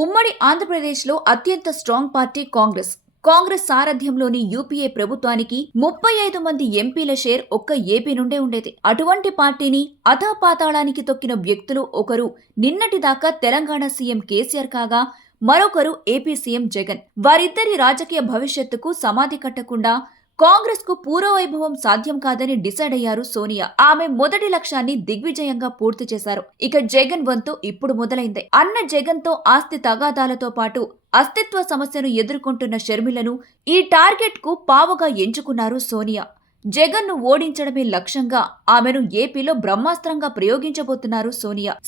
ఉమ్మడి ఆంధ్రప్రదేశ్లో అత్యంత స్ట్రాంగ్ పార్టీ కాంగ్రెస్ సారథ్యంలోని యూపీఏ ప్రభుత్వానికి 35 మంది ఎంపీల షేర్ ఒక్క ఏపీ నుండే ఉండేది. అటువంటి పార్టీని అథాపాతాళానికి తొక్కిన వ్యక్తులు ఒకరు నిన్నటిదాకా తెలంగాణ సీఎం కేసీఆర్ కాగా, మరొకరు ఏపీ సీఎం జగన్. వారిద్దరి రాజకీయ భవిష్యత్తుకు సమాధి కట్టకుండా కాంగ్రెస్ కు పూర్వవైభవం సాధ్యం కాదని డిసైడ్ అయ్యారు సోనియా. ఆమె మొదటి లక్ష్యాన్ని దిగ్విజయంగా పూర్తి చేశారు. ఇక జగన్ వంతు ఇప్పుడు మొదలైంది. అన్న జగన్ తో ఆస్తి తగాదాలతో పాటు అస్తిత్వ సమస్యను ఎదుర్కొంటున్న షర్మిలను ఈ టార్గెట్ కు పావుగా ఎంచుకున్నారు సోనియా. జగన్ ను ఓడించడమే లక్ష్యంగా ఆమెను ఏపీలో బ్రహ్మాస్త్రంగా ప్రయోగించబోతున్నారు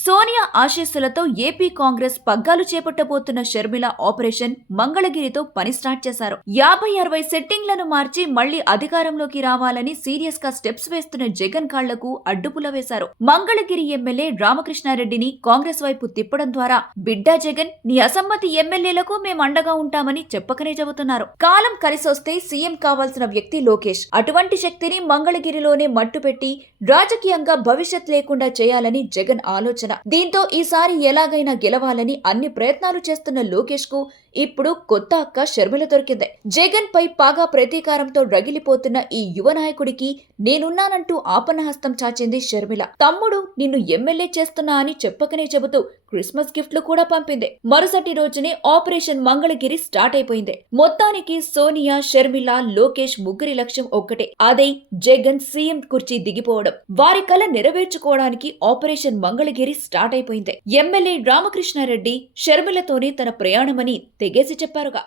సోనియా ఆశీస్సులతో ఏపీ కాంగ్రెస్ పగ్గాలు చేపట్టబోతున్న షర్మిల ఆపరేషన్ మంగళగిరితో పని స్టార్ట్ చేశారు. 50-60 సెట్టింగ్లను మార్చి మళ్లీ అధికారంలోకి రావాలని సీరియస్ గా స్టెప్స్ వేస్తున్న జగన్ కాళ్లకు అడ్డుపుల వేశారు. మంగళగిరి ఎమ్మెల్యే రామకృష్ణారెడ్డిని కాంగ్రెస్ వైపు తిప్పడం ద్వారా బిడ్డా జగన్, నీ అసమ్మతి ఎమ్మెల్యేలకు మేం అండగా ఉంటామని చెప్పకనే చెబుతున్నారు. కాలం కలిసొస్తే సీఎం కావాల్సిన వ్యక్తి లోకేష్. అటువంటి శక్తిని మంగళగిరిలోనే మట్టుపెట్టి రాజకీయంగా భవిష్యత్ లేకుండా చేయాలని జగన్ ఆలోచన. దీంతో ఈసారి ఎలాగైనా గెలవాలని అన్ని ప్రయత్నాలు చేస్తున్న లోకేష్ కు ఇప్పుడు కొత్త అక్క షర్మిల దొరికింది. జగన్ పై పాగా ప్రతీకారంతో రగిలిపోతున్న ఈ యువ నాయకుడికి నేనున్నానంటూ ఆపన్నహస్తం చాచింది షర్మిల. తమ్ముడు నిన్ను ఎమ్మెల్యే చేస్తున్నా అని చెప్పకనే చెబుతూ క్రిస్మస్ గిఫ్ట్లు కూడా పంపింది. మరుసటి రోజునే ఆపరేషన్ మంగళగిరి స్టార్ట్ అయిపోయింది. మొత్తానికి సోనియా, షర్మిల, లోకేష్ ముగ్గురి లక్ష్యం ఒక్కటే. అదే జగన్ సీఎం కుర్చీ దిగిపోవడం. వారి కల నెరవేర్చుకోవడానికి ఆపరేషన్ మంగళగిరి స్టార్ట్ అయిపోయింది. ఎమ్మెల్యే రామకృష్ణారెడ్డి షర్మిలతోనే తన ప్రయాణమని తెగేసి చెప్పారుగా.